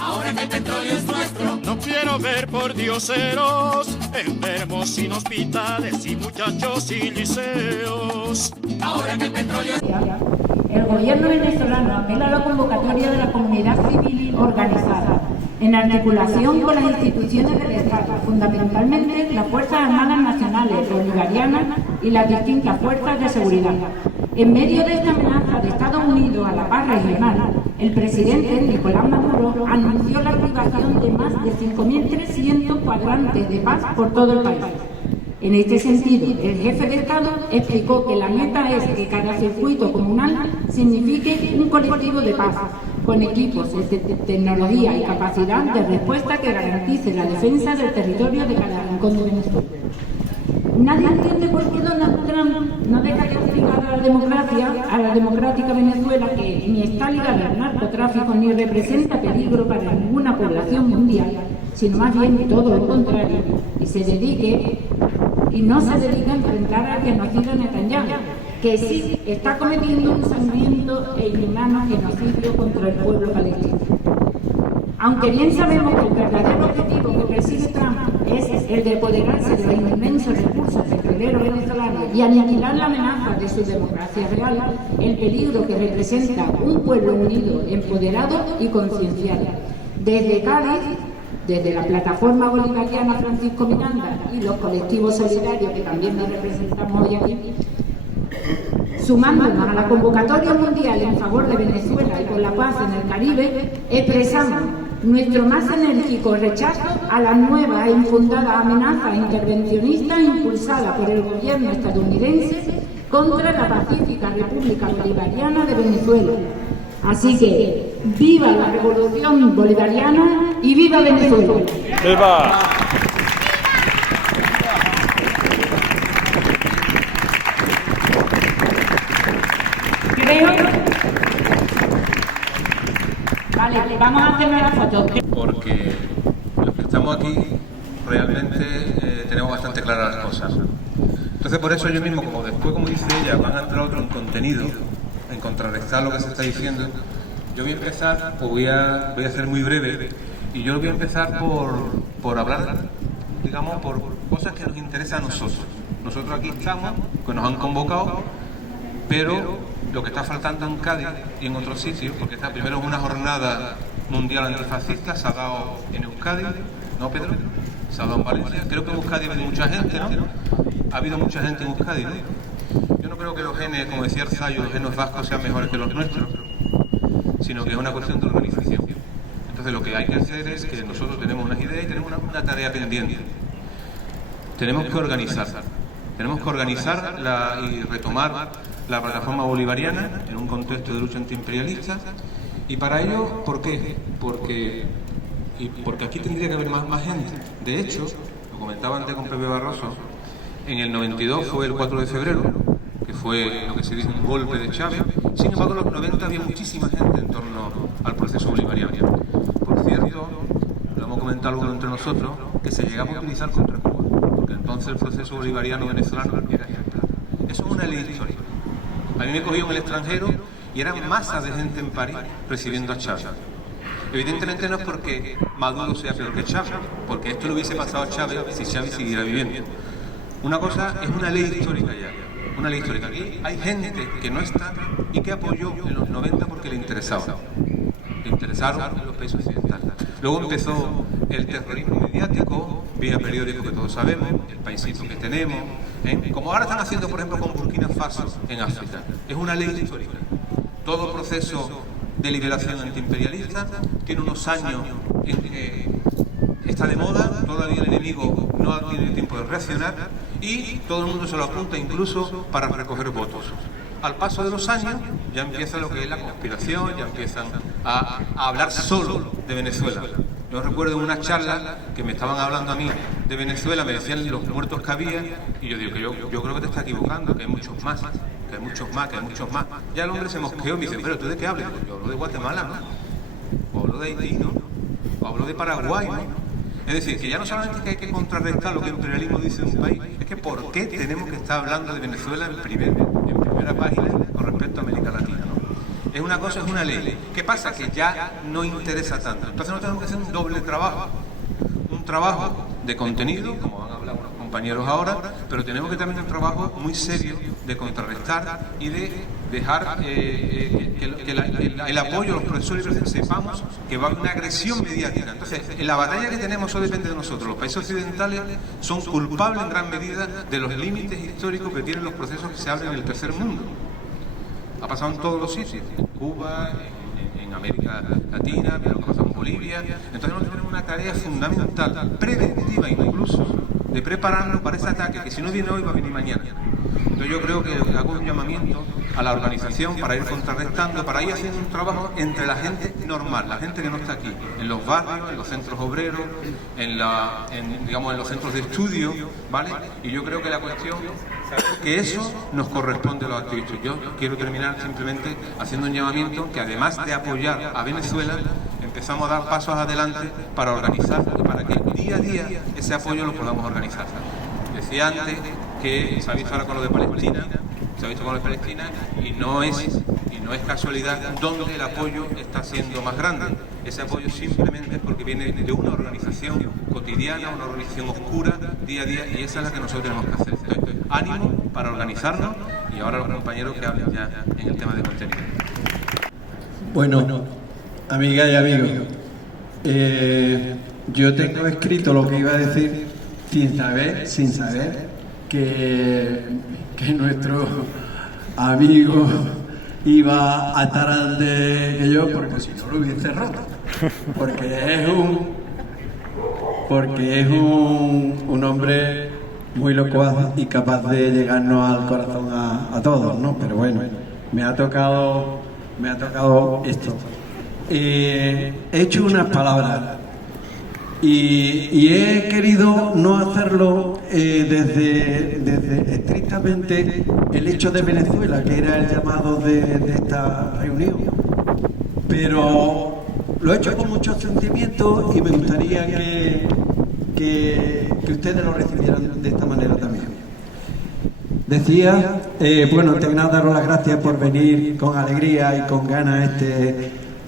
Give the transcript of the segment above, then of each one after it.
ahora que el petróleo es nuestro. No quiero ver por dioseros, enfermos sin hospitales y muchachos sin liceos. Ahora que el petróleo es... El gobierno venezolano apela a la convocatoria de la comunidad civil organizada, en articulación con las instituciones del Estado, fundamentalmente las Fuerzas Armadas Nacionales Bolivarianas y las distintas fuerzas de seguridad. En medio de esta amenaza de Estados Unidos a la paz regional, el presidente Nicolás Maduro anunció la privación de más de 5.300 cuadrantes de paz por todo el país. En este sentido, el jefe de Estado explicó que la meta es que cada circuito comunal signifique un colectivo de paz, con equipos de tecnología y capacidad de respuesta que garantice la defensa del territorio de cada rincón de Venezuela. Nadie entiende por qué Donald Trump no deja de hostigar a la democracia, a la democrática Venezuela, que ni está ligada al narcotráfico ni representa peligro para ninguna población mundial, sino más bien todo lo contrario, y no se dedica a enfrentar al genocida Netanyahu, que sí está cometiendo un sangriento e inhumano genocidio contra el pueblo palestino. Aunque bien sabemos que el verdadero objetivo que persigue Trump es el de apoderarse de los inmensos recursos petroleros venezolanos y aniquilar la amenaza de su democracia real, el peligro que representa un pueblo unido, empoderado y concienciado. Desde Cádiz, desde la plataforma bolivariana Francisco Miranda y los colectivos solidarios que también nos representamos hoy aquí, sumándonos a la convocatoria mundial en favor de Venezuela y por la paz en el Caribe, expresamos nuestro más enérgico rechazo a la nueva e infundada amenaza intervencionista impulsada por el gobierno estadounidense contra la pacífica República Bolivariana de Venezuela. Así que, ¡viva la revolución bolivariana y viva Venezuela! ¡Viva! Creo... Vale, vamos a hacer una foto. Porque los que estamos aquí realmente tenemos bastante claras las cosas. Entonces por eso yo mismo, como después, como dice ella, van a entrar otro en contenido, en contrarrestar lo que se está diciendo, yo voy a empezar, pues voy a ser muy breve, y yo voy a empezar por hablar, digamos, por cosas que nos interesan a nosotros. Nosotros aquí estamos, que nos han convocado, pero lo que está faltando en Cádiz y en otros sitios, porque está primero una jornada mundial antifascista, se ha dado en Euskadi, ¿no, Pedro? Se ha dado en Valencia. Creo que en Euskadi ha habido mucha gente, ¿no? Ha habido mucha gente en Euskadi, ¿no? Yo no creo que los genes, como decía Arzayo, los genes vascos sean mejores que los nuestros, sino que es una cuestión de organización. Entonces lo que hay que hacer es que nosotros tenemos unas ideas y tenemos una tarea pendiente. Tenemos que organizar y retomar la plataforma bolivariana en un contexto de lucha antiimperialista, y para ello, ¿por qué? Porque aquí tendría que haber más gente. De hecho, lo comentaba antes con Pepe Barroso, en el 92 fue el 4 de febrero, que fue lo que se dice un golpe de Chávez. Sin embargo, en los 90 había muchísima gente en torno al proceso bolivariano. Por cierto, lo hemos comentado algunos entre nosotros, que se llegaba a utilizar contra Cuba, porque entonces el proceso bolivariano venezolano era ejemplar. Eso es una ley histórica. A mí me cogió en el extranjero y eran masas de gente en París recibiendo a Chávez. Evidentemente no es porque Maduro sea peor que Chávez, porque esto le hubiese pasado a Chávez si Chávez siguiera viviendo. Una cosa es una ley histórica ya, una ley histórica. Aquí hay gente que no está y que apoyó en los 90 porque le interesaba. Le interesaron los países occidentales. Luego empezó el terrorismo mediático, vía periódico que todos sabemos, el paisito que tenemos, como ahora están haciendo, por ejemplo, con Burkina Faso en África. Es una ley histórica. Todo proceso de liberación antiimperialista tiene unos años en que está de moda, todavía el enemigo no tiene tiempo de reaccionar y todo el mundo se lo apunta incluso para recoger votos. Al paso de los años ya empieza lo que es la conspiración, ya empiezan a hablar solo de Venezuela. Yo recuerdo en una charla que me estaban hablando a mí de Venezuela, me decían los muertos que había, y yo digo que yo creo que te estás equivocando, que hay muchos más, que hay muchos más, que hay muchos más. Ya el hombre se mosqueó y me dice, pero ¿tú de qué hablas? Yo hablo de Guatemala, ¿no? O hablo de Haití, ¿no? O hablo de Paraguay, ¿no? Es decir, que ya no solamente que hay que contrarrestar lo que el imperialismo dice de un país, es que ¿por qué tenemos que estar hablando de Venezuela en primera página con respecto a América Latina, ¿no? es una cosa, es una ley. ¿Qué pasa? Que ya no interesa tanto. Entonces no tenemos que hacer un doble trabajo. Un trabajo de contenido, como han hablado unos compañeros ahora, pero tenemos que también un trabajo muy serio de contrarrestar y de dejar que el apoyo a los profesores sepamos que va a haber una agresión mediática. Entonces, en la batalla que tenemos eso depende de nosotros. Los países occidentales son culpables en gran medida de los límites históricos que tienen los procesos que se abren en el tercer mundo. Ha pasado en todos los sitios, en Cuba, en América Latina, pero lo que ha pasado en Bolivia. Entonces tenemos una tarea fundamental, preventiva incluso, de prepararnos para ese ataque, que si no viene hoy va a venir mañana. Entonces yo creo que hago un llamamiento a la organización para ir contrarrestando, para ir haciendo un trabajo entre la gente normal, la gente que no está aquí, en los barrios, en los centros obreros, en los centros de estudio, ¿vale? Y yo creo que la cuestión, que eso nos corresponde a los activistas. Yo quiero terminar simplemente haciendo un llamamiento que además de apoyar a Venezuela, empezamos a dar pasos adelante para organizar y para que día a día ese apoyo lo podamos organizar. Decía antes que se ha visto ahora con lo de Palestina, y no es casualidad donde el apoyo está siendo más grande. Ese apoyo simplemente es porque viene de una organización cotidiana, una organización oscura, día a día, y esa es la que nosotros tenemos que hacer. Entonces, ánimo para organizarnos, y ahora los compañeros que hablen ya en el tema de contenido. Bueno, amigas y amigos, yo tengo escrito lo que iba a decir sin saber que nuestro amigo iba a estar antes que yo, porque si no lo hubiese roto, porque es un hombre muy locuaz y capaz de llegarnos al corazón a todos, ¿no? Pero bueno, me ha tocado esto. He hecho unas palabras y he querido no hacerlo desde estrictamente el hecho de Venezuela, que era el llamado de esta reunión, pero lo he hecho con mucho sentimiento y me gustaría que ustedes lo recibieran de esta manera también. Decía, antes de nada, daros las gracias por venir con alegría y con ganas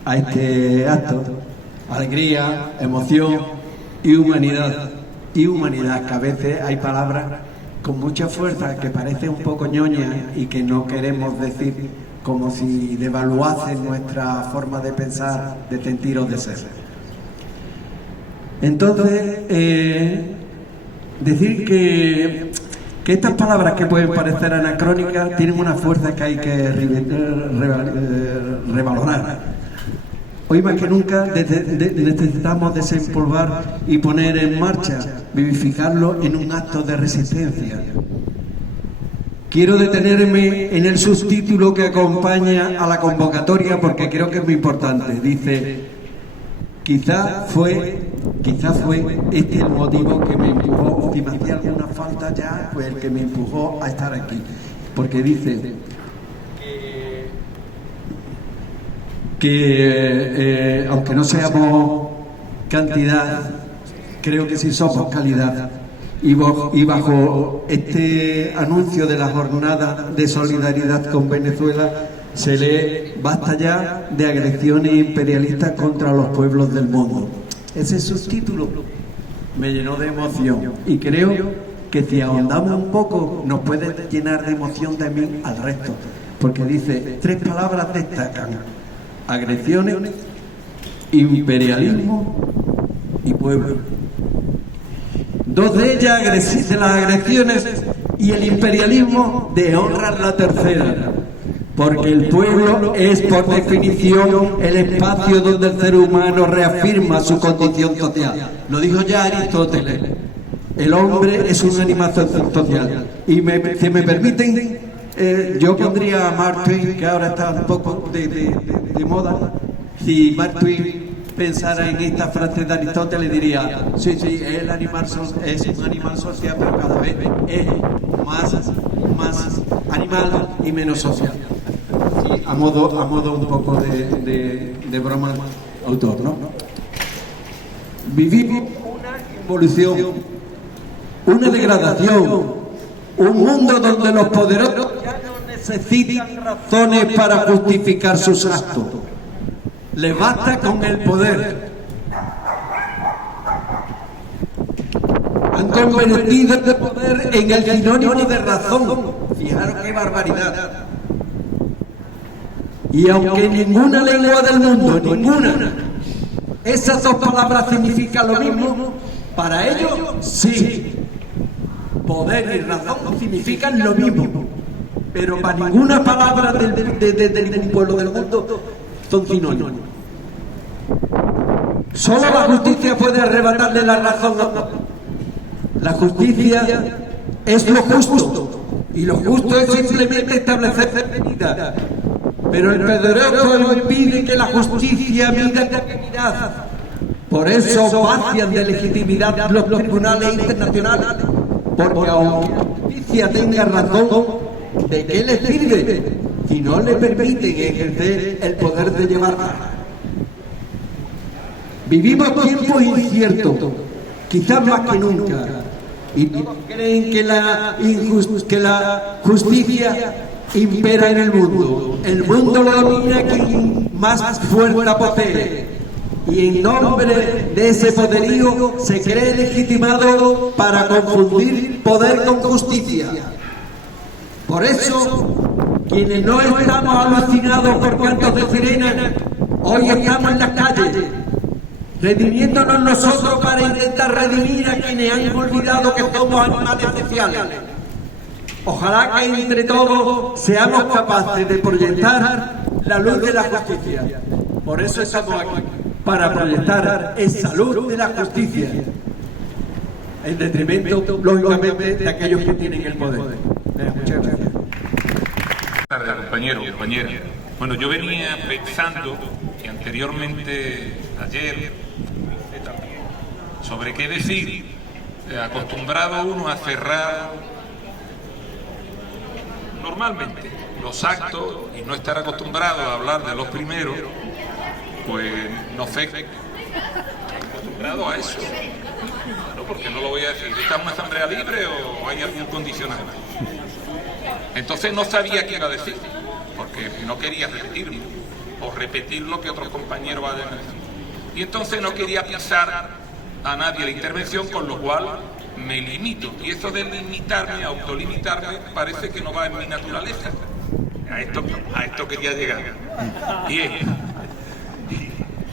a este acto. Alegría, emoción y humanidad, que a veces hay palabras con mucha fuerza que parecen un poco ñoñas y que no queremos decir, como si devaluasen nuestra forma de pensar, de sentir o de ser. Entonces, decir que estas palabras, que pueden parecer anacrónicas, tienen una fuerza que hay que revalorar. Hoy más que nunca necesitamos desempolvar y poner en marcha, vivificarlo en un acto de resistencia. Quiero detenerme en el subtítulo que acompaña a la convocatoria porque creo que es muy importante. Dice, quizá fue este el motivo que me empujó, si me hacía alguna falta ya, pues el que me empujó a estar aquí. Porque dice que aunque no seamos cantidad, creo que sí somos calidad. Y bajo este anuncio de la jornada de solidaridad con Venezuela se lee: basta ya de agresiones imperialistas contra los pueblos del mundo. Ese subtítulo me llenó de emoción y creo que si ahondamos un poco nos puede llenar de emoción también al resto, porque dice, 3 palabras destacan: agresiones, imperialismo y pueblo. 2 de ellas, de las agresiones y el imperialismo, deshonran la tercera, porque el pueblo es por definición el espacio donde el ser humano reafirma su condición social. Lo dijo ya Aristóteles, el hombre es un animal social. Y si me permiten, yo pondría a Mark Twain, que ahora está un poco de moda. Si Mark Twain pensara en esta frase de Aristóteles, diría, sí, es un animal social, pero cada vez es más animal y menos social. Sí, a modo un poco de broma autor, ¿no? Vivimos una involución, una degradación, un mundo donde los poderosos ya no necesitan razones para justificar sus actos. Les basta con el poder. Han convertido el poder en el sinónimo de razón. Fijaros qué barbaridad. Y aunque ninguna lengua del mundo, ninguna, esas dos palabras significan lo mismo, para ellos sí. Poder y razón significan lo mismo, pero para ninguna palabra de ningún pueblo del mundo son sinónimos. Solo la justicia puede arrebatarle la razón a otro. La justicia es lo justo, y lo justo es simplemente establecer medidas. Pero el poderoso impide que la justicia mida legitimidad. Por eso vacian de legitimidad los tribunales internacionales, porque aunque la justicia tenga razón, ¿de qué le sirve si no le permiten ejercer el poder de llevarla? Vivimos tiempos inciertos, quizás más que nunca, y todos creen que la justicia impera en el mundo. El mundo lo domina quien más fuerza posee, y en nombre de ese poderío se cree legitimado para confundir poder con justicia. Por eso, quienes no estamos alucinados por cantos de sirena, hoy estamos en las calles, redimiéndonos nosotros para intentar redimir a quienes han olvidado que somos animales sociales. Ojalá que entre todos seamos capaces de proyectar la luz de la justicia. Por eso estamos aquí, para proyectar esa luz de la justicia, en detrimento, lógicamente, de aquellos que tienen el poder. Muchas gracias. Buenas tardes, compañero, compañera. Bueno, yo venía pensando que anteriormente, ayer, también, sobre qué decir. Acostumbrado uno a cerrar normalmente los actos y no estar acostumbrado a hablar de los primeros, pues no sé, acostumbrado a eso. Claro, porque no lo voy a decir. ¿Está en una asamblea libre o hay algún condicional? Entonces no sabía qué iba a decir, porque no quería repetirme o repetir lo que otros compañeros van a decir. Y entonces no quería pisar a nadie la intervención, con lo cual me limito. Y eso de limitarme, autolimitarme, parece que no va en mi naturaleza. A esto quería llegar. Bien.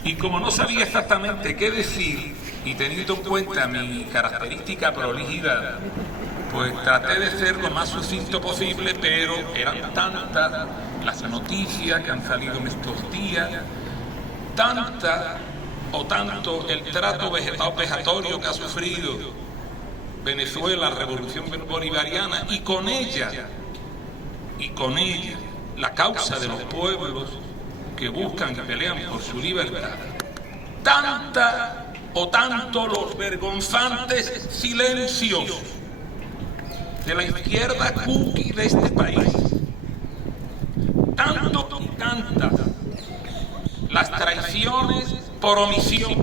Y como no sabía exactamente qué decir, y teniendo en cuenta mi característica prolijidad, pues traté de ser lo más sucinto posible, pero eran tantas las noticias que han salido en estos días, tanta o tanto el trato vejatorio que ha sufrido Venezuela, la revolución bolivariana, y con ella la causa de los pueblos que buscan y pelean por su libertad. Tanta o tanto los vergonzantes silencios de la izquierda cookie de este país. Tanto y tantas las traiciones por omisión,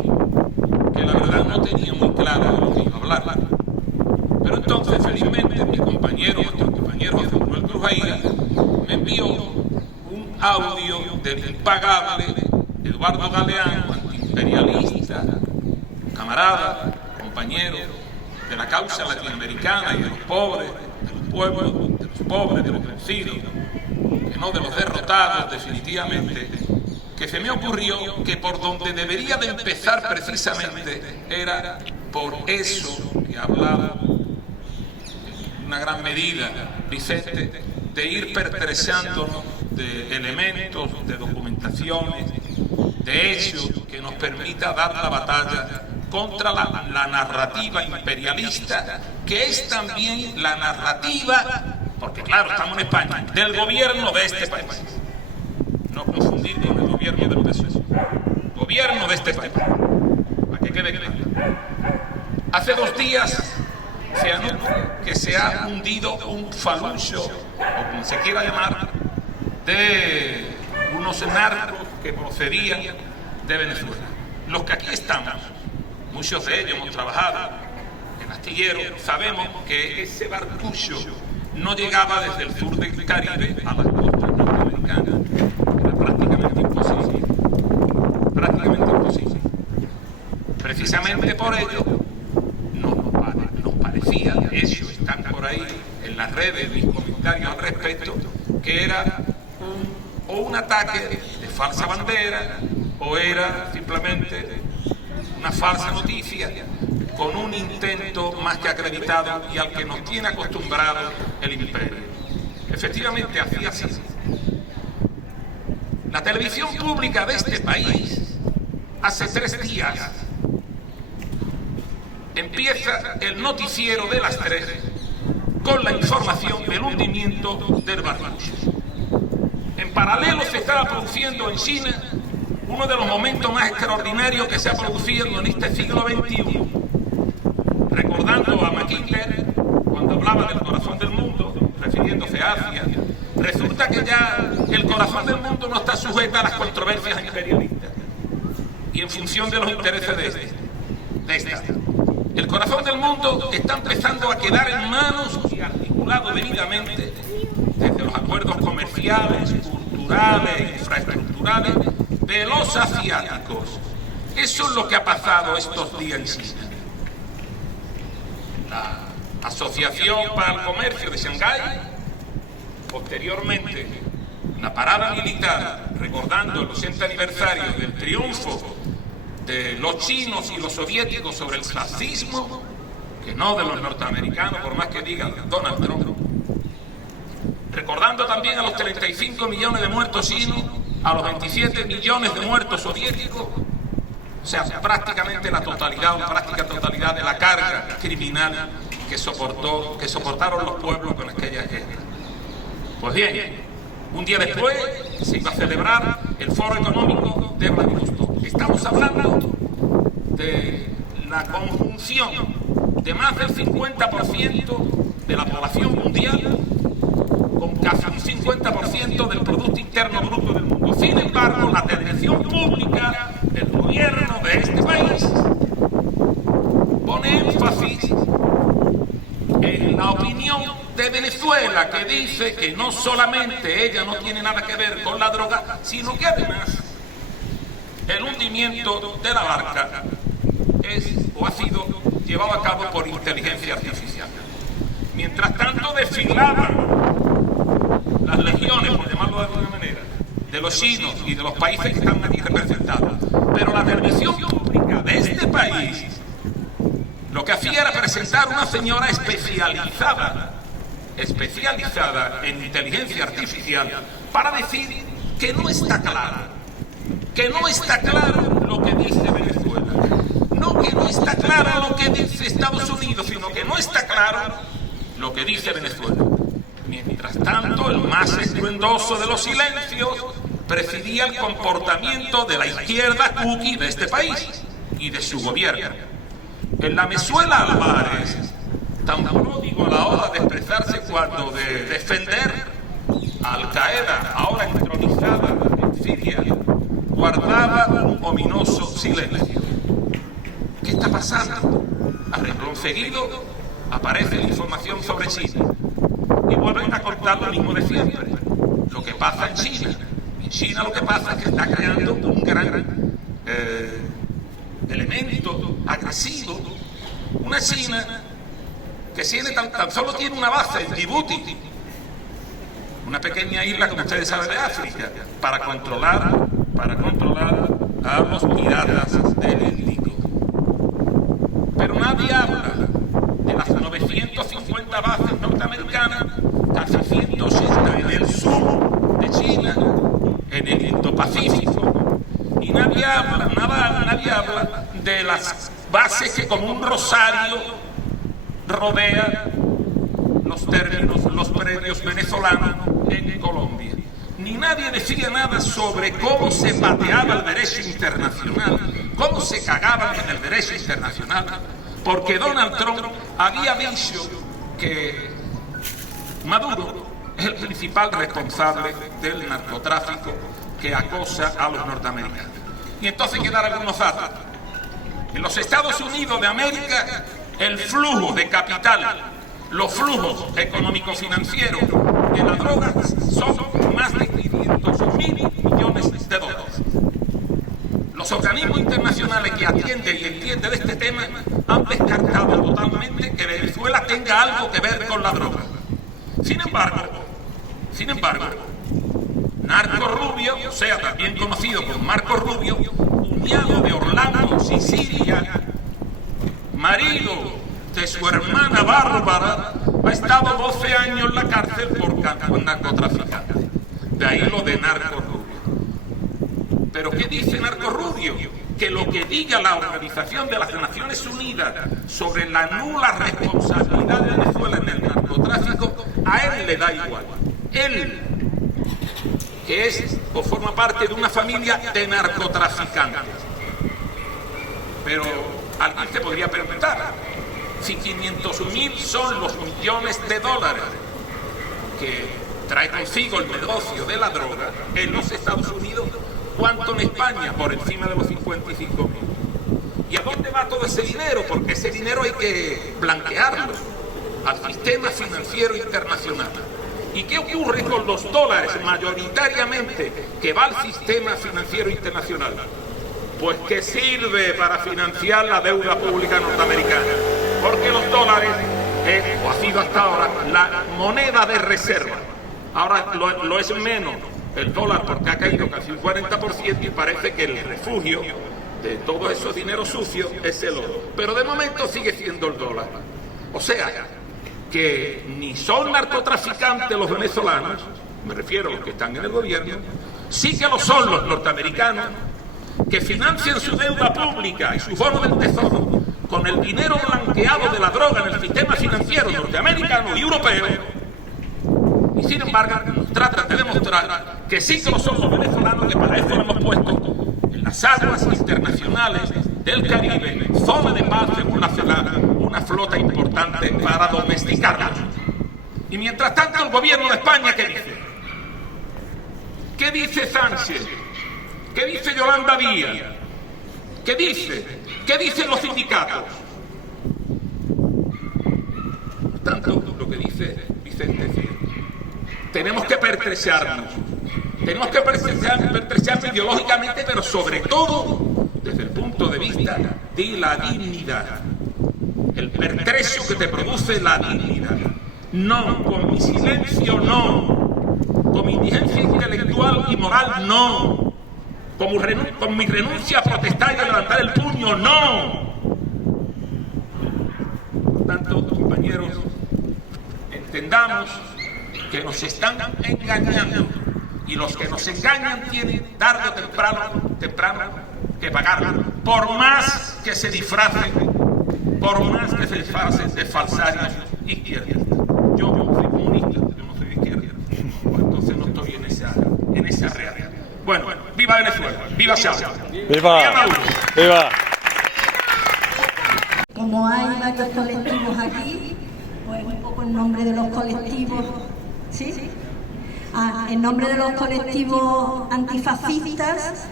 que la verdad no tenía muy claro de lo que iba a hablar. Pero entonces, felizmente, nuestro compañero José Manuel Brujaira me envió un audio del impagable Eduardo Galeano, antiimperialista, camarada, compañero de la causa latinoamericana y de los pobres, de los pueblos, de los pobres, de los vencidos, que no de los derrotados definitivamente, que se me ocurrió que por donde debería de empezar precisamente era por eso que hablaba en una gran medida Vicente, de ir pertrechándonos de elementos, de documentaciones, de hechos que nos permita dar la batalla contra la narrativa imperialista, que es también la narrativa, porque claro, estamos en España, del gobierno de este país. No confundir con el gobierno del PSOE. Gobierno de este país. Para que quede claro. Hace 2 días se anuncia que se ha hundido un falucho, o como se quiera llamar, de unos narcos que procedían de Venezuela. Los que aquí estamos, muchos de ellos hemos trabajado en astilleros, sabemos que ese barcucho no llegaba desde el sur del Caribe a las costas norteamericanas. Era prácticamente imposible. Prácticamente imposible. Precisamente por ello nos parecía, de hecho están por ahí en las redes mis comentarios al respecto, que era un ataque de falsa bandera o era simplemente una falsa noticia con un intento más que acreditado y al que nos tiene acostumbrado el imperio. Efectivamente, así ha sido. La televisión pública de este país, hace 3 días, empieza el noticiero de las 3 con la información del hundimiento del Barbuche. En paralelo se estaba produciendo en China uno de los momentos más extraordinarios que se ha producido en este siglo XXI. Recordando a Mackinder, cuando hablaba del corazón del mundo, refiriéndose a Asia, resulta que ya el corazón del mundo no está sujeto a las controversias imperialistas y en función de los intereses de esta. El corazón del mundo está empezando a quedar en manos y articulado debidamente desde los acuerdos comerciales, culturales, infraestructurales de los asiáticos. Eso es lo que ha pasado estos días en China. La Asociación para el Comercio de Shanghái, posteriormente la parada militar recordando el 80 aniversario del triunfo de los chinos y los soviéticos sobre el fascismo, que no de los norteamericanos, por más que diga Donald Trump. Recordando también a los 35 millones de muertos chinos, a los 27 millones de muertos soviéticos, o sea, prácticamente la totalidad, una práctica totalidad de la carga criminal que soportaron los pueblos con aquella guerra. Pues bien, un día después se iba a celebrar el Foro Económico de Vladivostok. Estamos hablando de la conjunción de más del 50% de la población mundial con casi un 50% del Producto Interno Bruto del mundo. Sin embargo, la televisión pública del gobierno de este país pone énfasis en la opinión de Venezuela, que dice que no solamente ella no tiene nada que ver con la droga, sino que además el hundimiento de la barca ha sido llevado a cabo por inteligencia artificial. Mientras tanto desfilaban las legiones, por llamarlo de alguna manera, de los chinos y de los países que están aquí representados. Pero la televisión pública de este país lo que hacía era presentar una señora especializada en inteligencia artificial para decir que no está claro lo que dice Venezuela. No que no está claro lo que dice Estados Unidos, sino que no está claro lo que dice Venezuela. Mientras tanto, el más estruendoso de los silencios presidía el comportamiento de la izquierda cookie de este país y de su gobierno. En la Mezuela Álvarez, tan pródigo a la hora de expresarse cuando de defender a Al-Qaeda, ahora entronizada en Siria, guardaba un ominoso silencio. ¿Qué está pasando? A renglón seguido aparece la información sobre China y vuelven a contar lo mismo de siempre. Lo que pasa en China. En China lo que pasa es que está creando un gran elemento agresivo, una China que tan solo tiene una base en Djibouti, una pequeña isla, como ustedes saben, de África, para controlar a los piratas del Índico. Pero nadie habla de las 950 bases norteamericanas, casi 180 en el sur de China, en el Indo-Pacífico, y nadie habla de las bases que como un rosario rodean los predios venezolanos en Colombia. Ni nadie decía nada sobre cómo se pateaba el derecho internacional, cómo se cagaban en el derecho internacional, porque Donald Trump había dicho que Maduro es el principal responsable del narcotráfico que acosa a los norteamericanos. Y entonces hay que dar algunos datos. En los Estados Unidos de América, el flujo de capital los flujos económico-financieros de la droga son más de 500.000 millones de dólares. Los organismos internacionales que atienden y entienden de este tema han descartado totalmente que Venezuela tenga algo que ver con la droga. Sin embargo, Narco Rubio, o sea, también conocido como Marco Rubio, cuñado de Orlando Sicilia, marido de su hermana Bárbara, ha estado 12 años en la cárcel por narcotraficante. De ahí lo de Narco Rubio. ¿Pero qué dice Narco Rubio? Que lo que diga la Organización de las Naciones Unidas sobre la nula responsabilidad de Venezuela en el narcotráfico, a él le da igual. Él, que es o forma parte de una familia de narcotraficantes. Pero alguien se podría preguntar, si 500.000 son los millones de dólares que trae consigo el negocio de la droga en los Estados Unidos, ¿cuánto en España? Por encima de los 55.000. ¿Y a dónde va todo ese dinero? Porque ese dinero hay que blanquearlo al sistema financiero internacional. ¿Y qué ocurre con los dólares mayoritariamente que va al sistema financiero internacional? Pues que sirve para financiar la deuda pública norteamericana, porque los dólares o ha sido hasta ahora la moneda de reserva. Ahora lo es menos el dólar porque ha caído casi un 40% y parece que el refugio de todos esos dineros sucios es el oro. Pero de momento sigue siendo el dólar. O sea, que ni son narcotraficantes los venezolanos, me refiero a los que están en el gobierno, sí que lo son los norteamericanos, que financian su deuda pública y su bono del tesoro con el dinero blanqueado de la droga en el sistema financiero norteamericano y europeo, y sin embargo nos tratan de demostrar que sí que lo son los venezolanos, que para eso lo hemos puesto en las aguas internacionales del Caribe, zona de paz según la CELAC, una flota importante para domesticarlos. Y mientras tanto el gobierno de España, ¿qué dice? ¿Qué dice Sánchez? ¿Qué dice Yolanda Díaz? ¿Qué dice? ¿Qué dicen los sindicatos? Por tanto, lo que dice Vicente es cierto. Tenemos que pertrecharnos. Tenemos que pertrecharnos ideológicamente, pero sobre todo desde el punto de vista de la dignidad. El pertrecho que te produce la dignidad. No, con mi silencio no. Con mi indigencia intelectual y moral no. Con mi renuncia a protestar y a levantar el puño, no. Por tanto, compañeros, entendamos que nos están engañando, y los que nos engañan tienen tarde o temprano que pagarlo, por más que se disfracen, de falsarios izquierdistas. Yo soy comunista, yo no soy de izquierda, pues entonces no estoy en esa realidad. Bueno, viva Venezuela, viva Chávez, viva Maduro. Viva. Como hay varios colectivos aquí, pues un poco en nombre de los colectivos, ¿sí? En nombre de los colectivos antifascistas,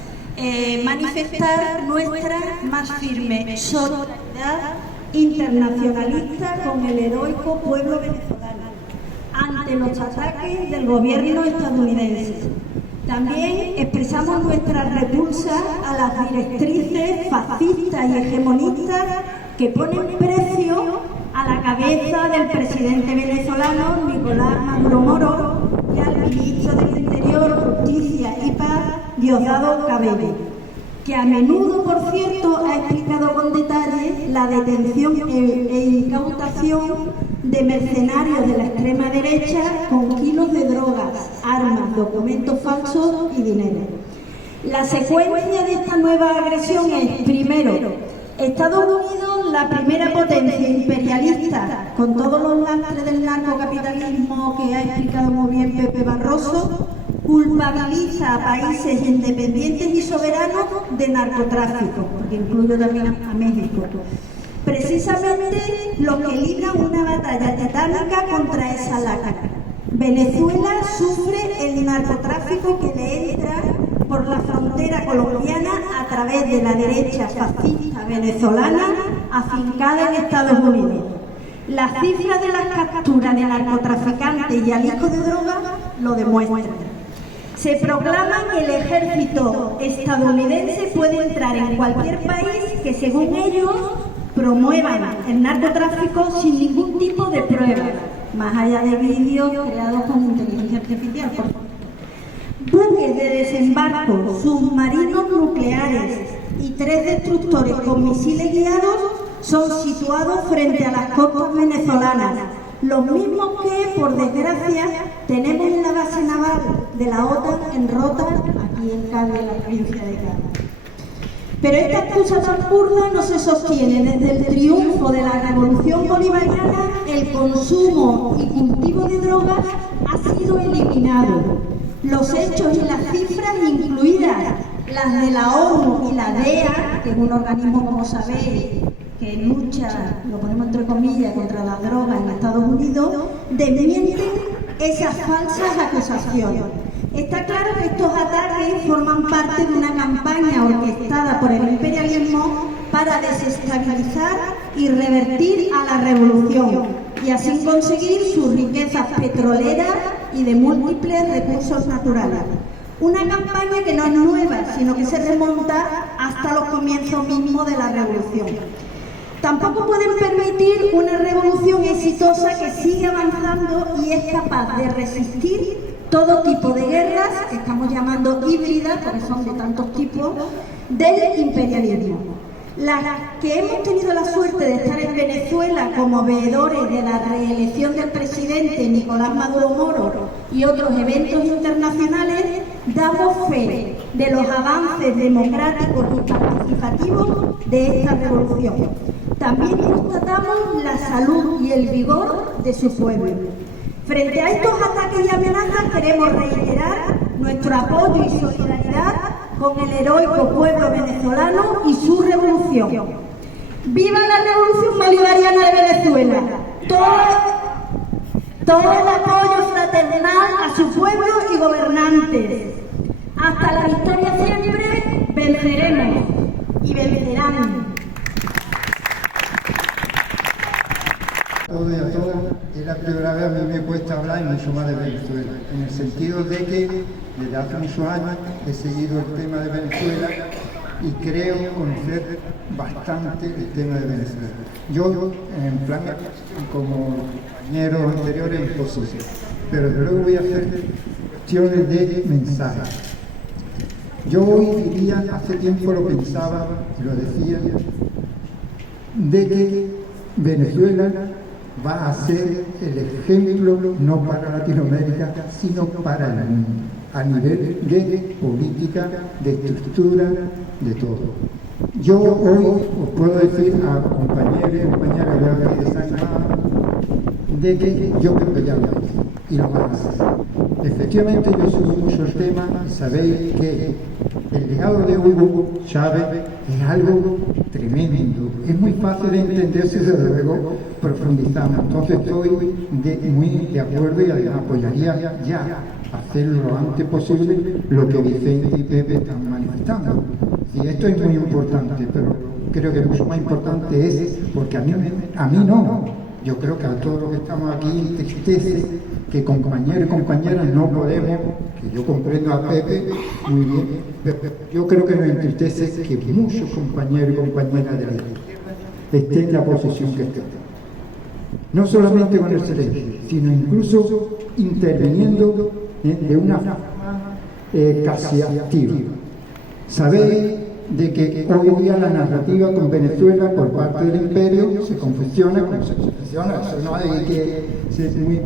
manifestar nuestra más firme solidaridad internacionalista con el heroico pueblo venezolano ante los ataques del gobierno estadounidense. También expresamos nuestra repulsa a las directrices fascistas y hegemonistas que ponen precio a la cabeza del presidente venezolano Nicolás Maduro Moro y al ministro del Interior, Justicia y Paz, Diosdado Cabello, que a menudo, por cierto, ha explicado con detalle la detención e incautación de mercenarios de la extrema derecha con kilos de drogas, armas, documentos falsos y dinero. La secuencia de esta nueva agresión es, primero, Estados Unidos, la primera potencia imperialista, con todos los lastres del narcocapitalismo que ha explicado muy bien Pepe Barroso, culpabiliza a países independientes y soberanos de narcotráfico, porque incluye también a México. Precisamente los que libran una batalla titánica contra esa lacra. Venezuela sufre el narcotráfico que le entra por la frontera colombiana a través de la derecha fascista venezolana afincada en Estados Unidos. Las cifras de las capturas de narcotraficantes y alijos de droga lo demuestran. Se proclama que el ejército estadounidense puede entrar en cualquier país que, según ellos, promuevan el narcotráfico sin ningún tipo de prueba, más allá de vídeos creados con inteligencia artificial. Buques de desembarco, submarinos nucleares y 3 destructores con misiles guiados son situados frente a las costas venezolanas, los mismos que, por desgracia, tenemos en la base naval de la OTAN en Rota, aquí en Cádiz, en la provincia de Cádiz. Pero esta excusa tan burda no se sostiene. Desde el triunfo de la revolución bolivariana, el consumo y cultivo de drogas ha sido eliminado. Los hechos y las cifras, incluidas las de la ONU y la DEA, que es un organismo, como sabéis, que lucha, lo ponemos entre comillas, contra las drogas en Estados Unidos, desmienten esas falsas acusaciones. Está claro que estos ataques forman parte de una campaña orquestada por el imperialismo para desestabilizar y revertir a la revolución y así conseguir sus riquezas petroleras y de múltiples recursos naturales. Una campaña que no es nueva, sino que se remonta hasta los comienzos mismos de la revolución. Tampoco pueden permitir una revolución exitosa que sigue avanzando y es capaz de resistir todo tipo de guerras, que estamos llamando híbridas, porque son de tantos tipos, del imperialismo. Las que hemos tenido la suerte de estar en Venezuela como veedores de la reelección del presidente Nicolás Maduro Moro y otros eventos internacionales, damos fe de los avances democráticos y participativos de esta revolución. También constatamos la salud y el vigor de su pueblo. Frente a estos ataques y amenazas queremos reiterar nuestro apoyo y solidaridad con el heroico pueblo venezolano y su revolución. ¡Viva la revolución bolivariana de Venezuela! Todo el apoyo fraternal a su pueblo y gobernantes. Hasta la victoria siempre, venceremos y vencerán. A todos y a todas, es la primera vez a mí me cuesta hablar y mucho más de Venezuela, en el sentido de que desde hace muchos años he seguido el tema de Venezuela y creo conocer bastante el tema de Venezuela. Yo, en plan, como compañeros anteriores, imposible, pero luego voy a hacer cuestiones de mensajes. Yo hoy diría, hace tiempo lo pensaba y lo decía, de que Venezuela va a ser el ejemplo no para Latinoamérica, sino para el mundo, a nivel de política, de estructura, de todo. Yo hoy os puedo decir a compañeros y compañeras que desanimados de que yo creo que ya lo hice y lo van a hacer. Efectivamente, yo subo mucho el tema y sabéis que el legado de Hugo Chávez es algo tremendo. Es muy fácil de entenderse, desde luego profundizamos. Entonces estoy muy de acuerdo y apoyaría ya hacerlo lo antes posible lo que Vicente y Pepe están manifestando. Y esto es muy importante, pero creo que mucho más importante es, porque a mí no, yo creo que a todos los que estamos aquí entristece que compañeros y compañeras no podemos, que yo comprendo a Pepe muy bien, pero yo creo que nos entristece que muchos compañeros y compañeras de la izquierda estén en la posición que estén. No solamente con el silencio, sino incluso interviniendo de una forma casi activa. Sabéis de que hoy día la narrativa con Venezuela por parte del imperio se confecciona como se confecciona, eso no hay que,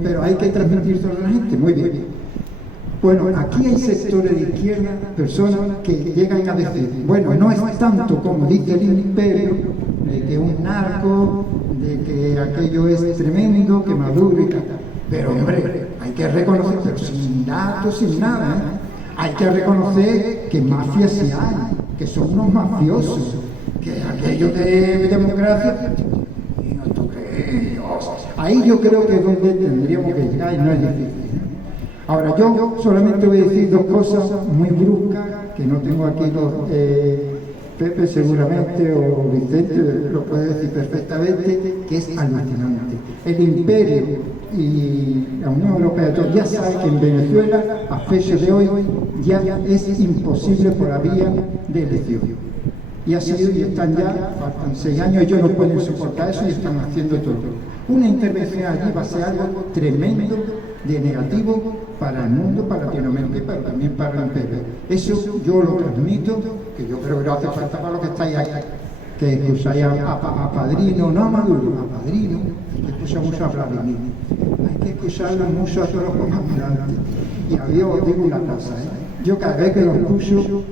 pero hay que transmitírselo a la gente, muy bien. Bueno, aquí hay sectores de izquierda, personas que llegan a decir, bueno, no es tanto como dice el imperio, de que un narco, de que aquello es tremendo, que Maduro y tal, pero hombre, hay que reconocer, pero sin datos, sin nada, hay que reconocer que mafia sí hay, que son unos mafiosos, que aquello de democracia, ahí yo creo que es donde tendríamos que llegar y no es difícil. Ahora yo solamente voy a decir dos cosas muy bruscas, que no tengo aquí los, Pepe seguramente o Vicente lo puede decir perfectamente, que es alucinante. El imperio y la Unión Europea ya sabe que en Venezuela, a fecha de hoy, ya es imposible por la vía de elección. Y ha sido, y están ya, faltan 6 años, ellos no pueden soportar eso y están haciendo todo. Una intervención allí va a ser algo tremendo, de negativo para el mundo, para Latinoamérica, pero también para el imperio. Eso yo lo transmito, que yo creo que no hace falta para los que estáis ahí, que escucháis a Padrino, no a Maduro, a Padrino, hay que escuchar mucho a Vladimir, hay que escucharlo mucho a todos los comandantes. Y a Dios os digo una cosa, yo cada vez que lo escucho,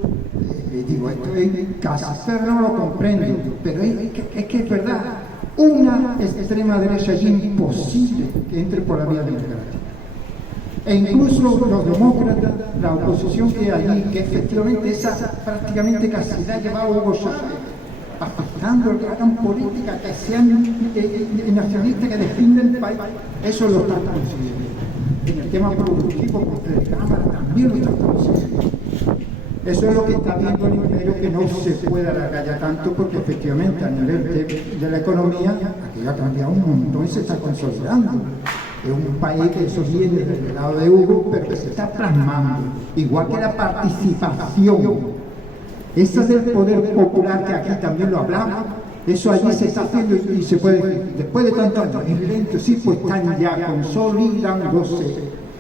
digo, esto es casi, pero no lo comprendo, pero es que es verdad, una extrema derecha es imposible que entre por la vía democrática. E incluso los demócratas, la oposición que hay allí, que efectivamente esa prácticamente casi la ha llevado Hugo Chávez, afectando que hagan política, que sean nacionalistas, que defienden el país, eso lo están consiguiendo. En el tema productivo, porque de Cámara también lo están consiguiendo. Eso es lo que está viendo el imperio, que no se puede alargar ya tanto, porque efectivamente a nivel de la economía, aquí ha cambiado un montón y se está consolidando. Es un país que eso viene del lado de Hugo, pero que se está plasmando, igual que la participación, esa del poder popular, que aquí también lo hablamos, eso allí se está haciendo y se puede decir, después de tantos años, es lento, sí, pues están ya consolidándose,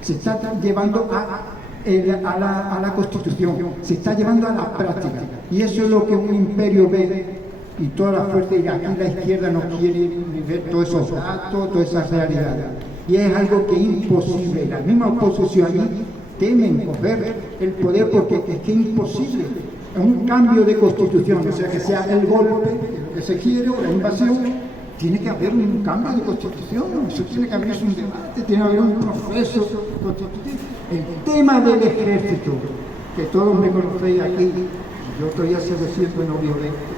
se está llevando a la Constitución, se está llevando a la práctica, y eso es lo que un imperio ve, y toda la fuerza, y aquí la izquierda no quiere ni ver todos esos datos, todas esas realidades. Y es algo que es imposible. La misma oposición allí temen coger el poder porque es que es imposible. Es un cambio de constitución, o sea, que sea el golpe, lo que se quiere, o la invasión, tiene que haber un cambio de constitución, eso tiene que haber un debate, tiene que haber un proceso constitutivo. El tema del ejército, que todos me conocéis aquí, yo todavía sigo siendo no violento.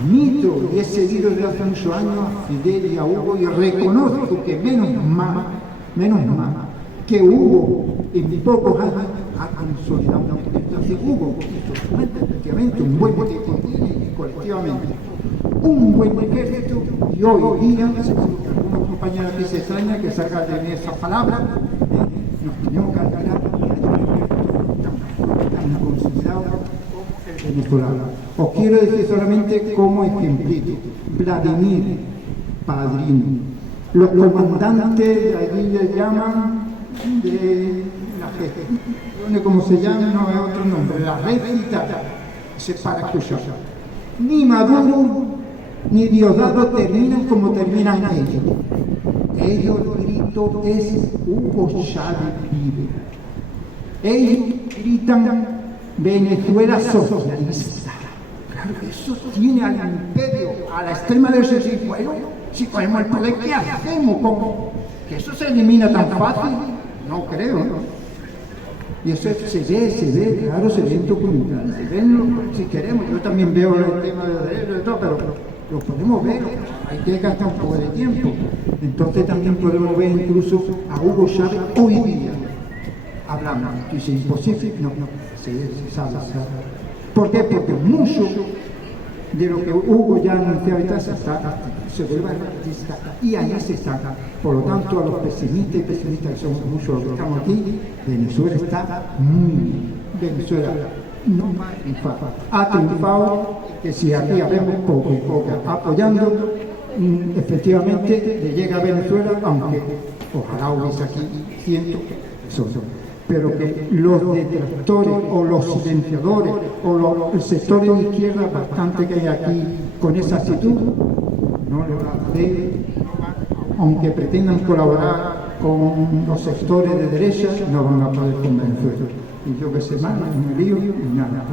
Admito y he seguido desde hace muchos años a Fidel y a Hugo y reconozco que menos mal que Hugo en pocos años ha consolidado una entonces Hugo, efectivamente, un buen equipo y colectivamente, un buen ejército, y hoy día, algunos compañeros aquí se extraña que salga de mí esa palabra, nos tenemos que agarrar tan consolidado venezolano. Os quiero decir solamente como ejemplito, Vladimir, Padrino. Los comandantes de allí le llaman de la gestión, como se llama, no es otro nombre, la red citada, para escuchar. Ni Maduro ni Diosdado terminan como terminan ellos. Ellos el grito es Hugo Chávez vive. Ellos gritan Venezuela socialista. Claro, eso tiene al imperio, a la extrema derecha, decir, bueno, si cogemos el poder, ¿qué hacemos? ¿Cómo? ¿Que eso se elimina tan fácil? No creo, ¿no? Y eso se ve, claro, se ve en documentales, se ven, si queremos, yo también veo el tema de derecho y todo, pero lo podemos ver, hay que gastar un poco de tiempo. Entonces también podemos ver incluso a Hugo Chávez hoy día. Hablamos, y si es imposible, no, se sabe. ¿Por qué? Porque mucho de lo que Hugo ya anunciado ahorita se vuelve a repetir, y ahí se saca. Por lo tanto, a los pesimistas y pesimistas que somos muchos los que estamos aquí, Venezuela está Venezuela no ha triunfado, que si aquí habemos poco y poco apoyando, efectivamente le llega a Venezuela, aunque ojalá hubiese aquí cientos personas. Pero que los detractores o los silenciadores o los sectores de izquierda bastante que hay aquí con esa actitud, no lo hacen, aunque pretendan colaborar con los sectores de derecha, no van a poder con Venezuela. Y yo que sé más, no me lío y nada,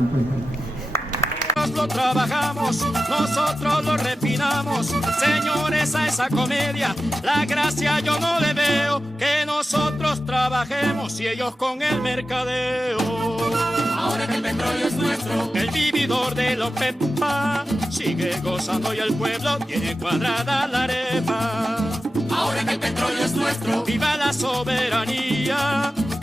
Lo trabajamos, nosotros lo refinamos, señores, a esa comedia la gracia yo no le veo, que nosotros trabajemos y ellos con el mercadeo. Ahora que el petróleo es nuestro, El vividor de la OPEPA sigue gozando y el pueblo tiene cuadrada la arepa. ahora que el petróleo es nuestro, Viva la soberanía,